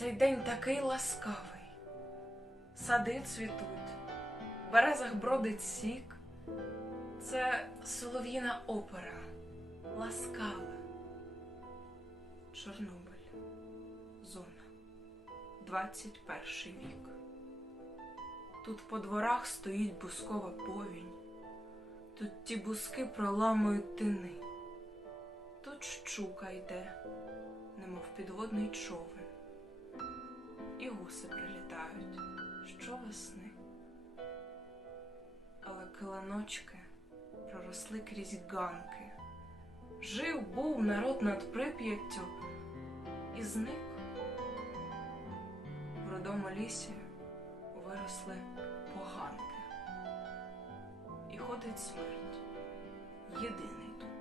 Цей день такий ласкавий, сади цвітуть, в березах бродить сік. Це солов'їна опера, ласкава. Чорнобиль, зона, 21 вік. Тут по дворах стоїть бускова повінь, тут ті бузки проламують тини. Тут щука йде, немов підводний човен, і гуси прилітають щовесни. Але килиночки проросли крізь ганки. Жив-був народ над Прип'яттю і зник. В рудому лісі виросли поганки. І ходить смерть, єдиний тут.